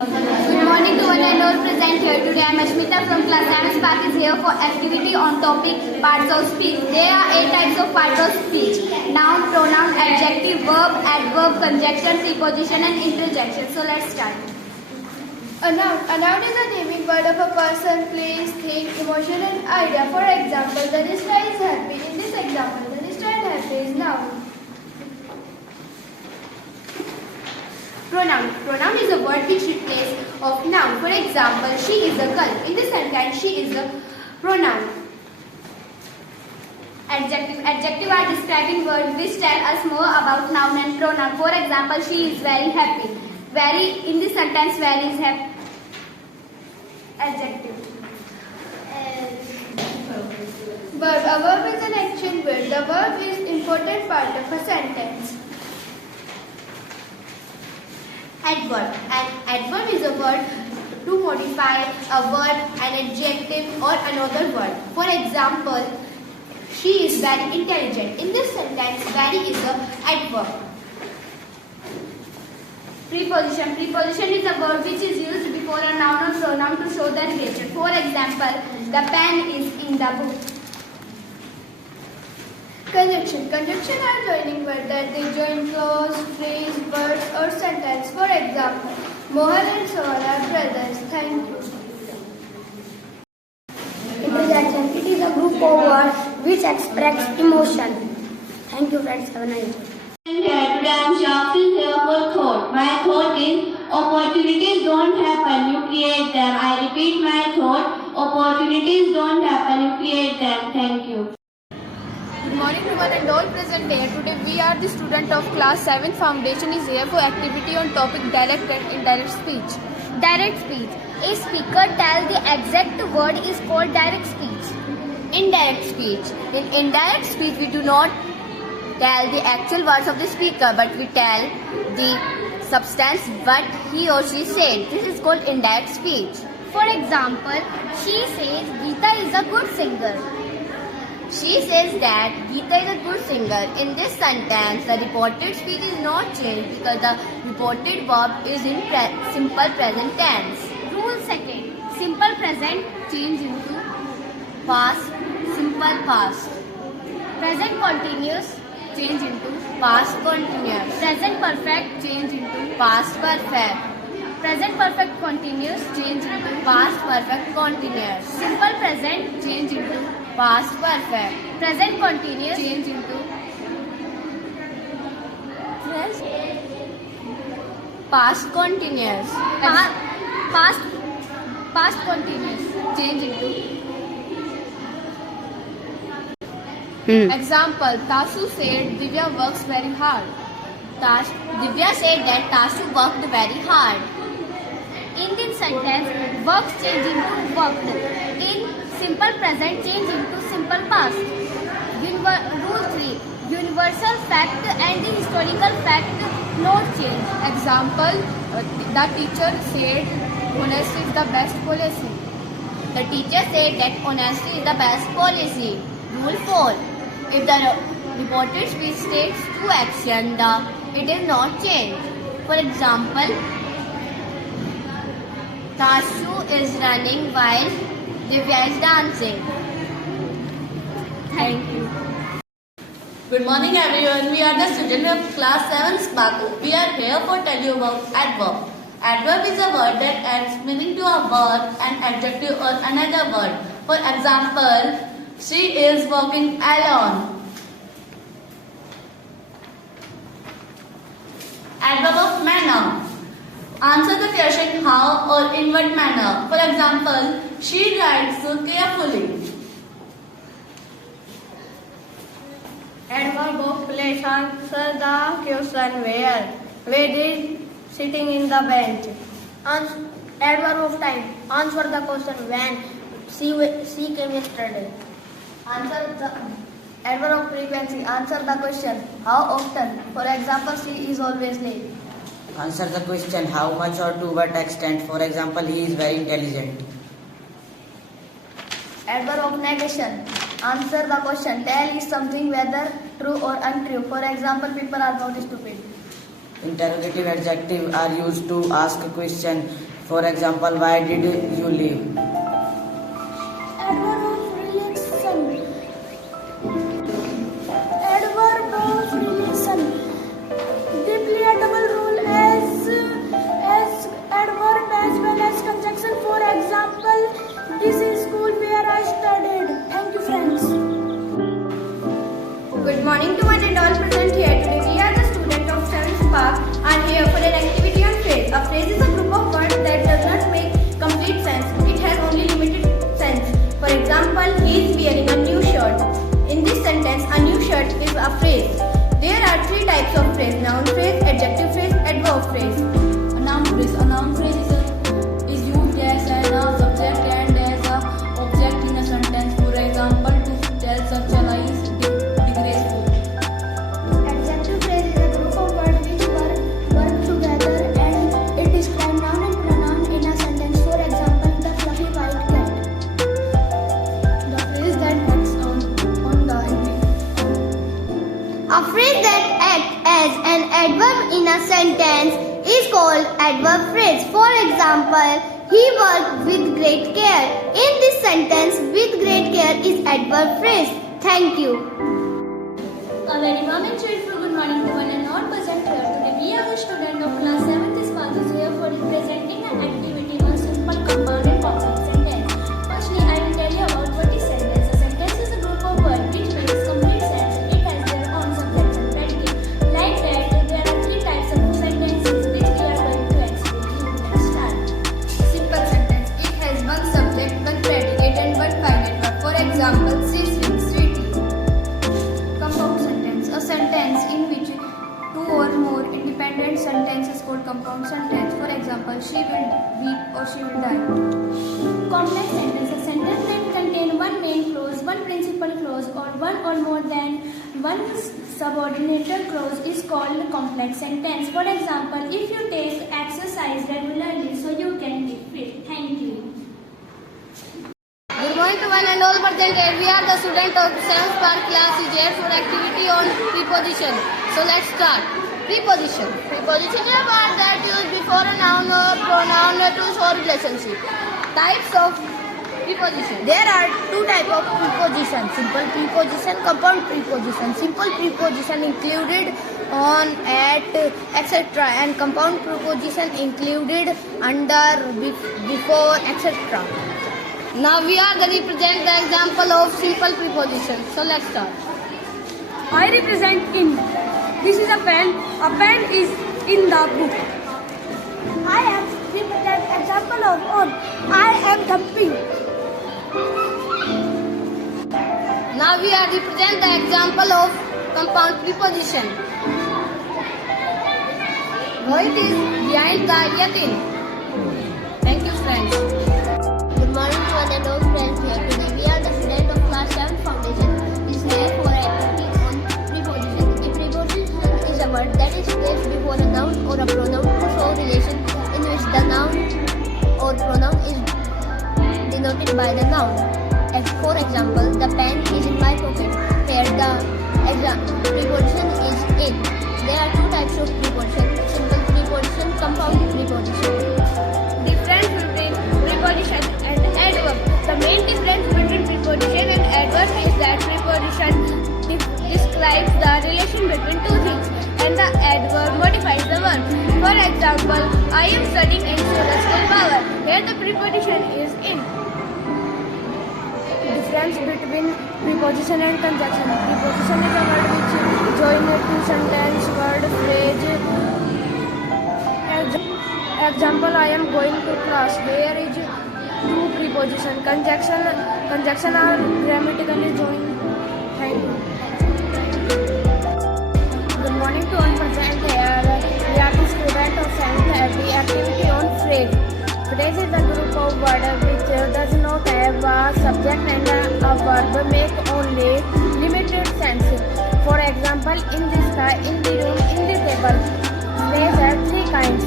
Good morning to one and all present here. Today I am Ashmita from class 7. Spark is here for activity on topic parts of speech. There are 8 types of parts of speech: noun, pronoun, adjective, verb, adverb, conjunction, preposition and interjection. So let's start. A noun is a naming word of a person, place, thing, emotion and idea. For example, Dhanishta is happy. In this example, Dhanishta and happy is noun. Pronoun is a word which replaces of noun. For example, she is a girl. In this sentence, she is a pronoun. Adjective are describing words which tell us more about noun and pronoun. For example, she is very happy. Very, in this sentence, very is happy. Adjective. Verb. A verb is an action word. The verb is important part of a sentence. Adverb. An adverb is a word to modify a word, an adjective or another word. For example, she is very intelligent. In this sentence, very is an adverb. Preposition. Preposition is a word which is used before a noun or pronoun to show the relation. For example, the pen is in the book. Conjunction. Conjunction are joining words that they join clause, phrase, words or sentence. For example, Mohan and Sohan are brothers. Thank you. Interjection. It is a group of words which express emotion. Thank you friends. Have a nice day. Today I am sharpening here for thought. My thought is opportunities don't happen, you create them. I repeat my thought, opportunities don't happen, you create them. Thank you. Good morning to one and all present here. Today we are the student of class 7. Foundation is here for activity on topic direct and indirect speech. Direct speech. A speaker tells the exact word is called direct speech. Indirect speech. In indirect speech, we do not tell the actual words of the speaker, but we tell the substance what he or she said. This is called indirect speech. For example, she says Geeta is a good singer. She says that Geeta is a good singer. In this sentence, the reported speech is not changed because the reported verb is in simple present tense. Rule second. Simple present change into past, simple past. Present continuous change into past continuous. Present perfect change into past perfect. Present perfect continuous change into past perfect continuous. Simple present change into past perfect. Present continuous change into past continuous. Past continuous change into Example, Tasu said Divya works very hard. Divya said that Tasu worked very hard. In this sentence, works change into worked. In simple present change into simple past. Rule 3. Universal fact and the historical fact not change. Example, the teacher said honesty is the best policy. The teacher said that honesty is the best policy. Rule 4. If the reported speech takes two action, it is not changed. For example, Tasu is running while Divya is dancing. Thank you. Good morning everyone. We are the students of class 7 Spark. We are here for tell you about adverb. Adverb is a word that adds meaning to a verb, an adjective or another word. For example, she is walking alone. Adverb of manner. Answer the question how or in what manner. For example, she writes so carefully. Adverb of place. Answer the question where. Where did sitting in the bench. Adverb of time. Answer the question when. She came yesterday. Answer the adverb of frequency. Answer the question how often. For example, she is always late. Answer the question how much or to what extent. For example, he is very intelligent. Adverb of negation. Answer the question tell is something whether true or untrue. For example, people are not stupid. Interrogative adjectives are used to ask a question. For example, why did you leave? Adverb of relation. Adverb of relation. They play a double role as adverb as well as conjunction. For example, this is school where I studied. Thank you, friends. Good morning to one and all present here. Today we are the students of 7th Park and here for an activity on phrase. A phrase is a group of words that does not make complete sense. It has only limited sense. For example, he is wearing a new shirt. In this sentence, a new shirt is a phrase. There are 3 types of phrase: noun phrase, adjective phrase, adverb phrase. A noun phrase. A noun phrase is used as a subject and as a object in a sentence. For example, to tell such a lie is disgraceful. Adjective phrase is a group of words which work together and it describes noun and pronoun in a sentence. For example, the fluffy white cat. The phrase that acts on the A phrase that acts as an adverb in a sentence is called adverb phrase. For example, he worked with great care. In this sentence, with great care is adverb phrase. Thank you. A very warm and cheerful good morning to one and all present here. Today we are the student of class 7th. This class is here for presenting an activity on simple, compound and complex sentence. Firstly, I will tell you about what is sentence. A sentence is a group of words which makes complete sense. It has their own subject and predicate. Like that, there are 3 types of sentences which we are going to explain. Let's start. Simple sentence. It has one subject, one predicate and one final verb. For example, she sings sweetly. Compound sentence. A sentence in which 2 or more independent sentences is called compound sentence. For example, she will weep or she will die. Complex sentence. A sentence that contains one main clause, one principal clause or one or more than one subordinate clause is called a complex sentence. For example, if you take exercise regularly so you can be fit. Thank you. Good morning to one and all present here. We are the student of 7th Park class is here for activity on preposition. So let's start. Preposition. Preposition is a word that used before a noun or pronoun to show relationship. Types of preposition. There are 2 types of preposition: simple preposition, compound preposition. Simple preposition included on, at, etc. and compound preposition included under, before, etc. Now we are going to represent the example of simple preposition. So let's start. I represent in. This is a pen. A pen is in the book. I am represent example of on. I am thumping. Now we are represent the example of compound preposition. Rohit is behind the yatin. Thank you, friends. Good morning to one and all friends here. Today we are the student of class 7 foundation. Is here for activity on preposition. A preposition is a word that is placed before a noun or a pronoun to show relation in which the noun or pronoun is denoted by the noun. For example, the pen is in my pocket. Here the preposition is in. There are 2 types of preposition: simple preposition, compound preposition. Difference between preposition and adverb. The main difference between preposition and adverb is that preposition describes the relation between 2 things and the adverb modifies the verb. For example, I am studying in school power. Here the preposition is in. Difference between preposition and conjunction. Preposition is a word which join to sentence, word, phrase. Example, I am going to class. Here is 2 preposition. Conjunction are grammatically joined. Thank you. Good morning to all present here. We are the student of 7th activity on phrase. Phrase is a group of words which does not have a subject and a verb, make only limited sense. For example, in the sky, in the room, in the table. Phrase have 3 kinds: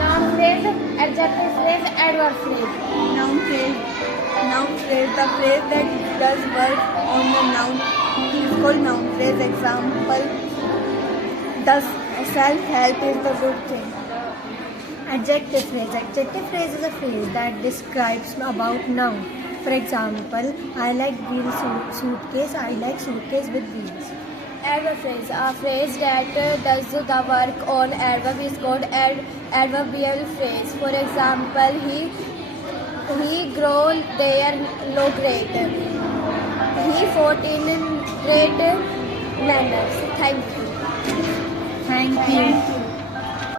noun phrase, adjective phrase, adverb phrase. Noun phrase. Noun phrase. The phrase that does work on the noun is called noun phrase. Example: the Self-help is the good thing. Adjective phrase. Adjective phrase is a phrase that describes about noun. For example, I like wheel suitcase. I like suitcase with wheels. Adverb phrase. A phrase that does the work on adverb is called adverbial phrase. For example, he grew there no great. He fought in great manners. Thank you. Thank you.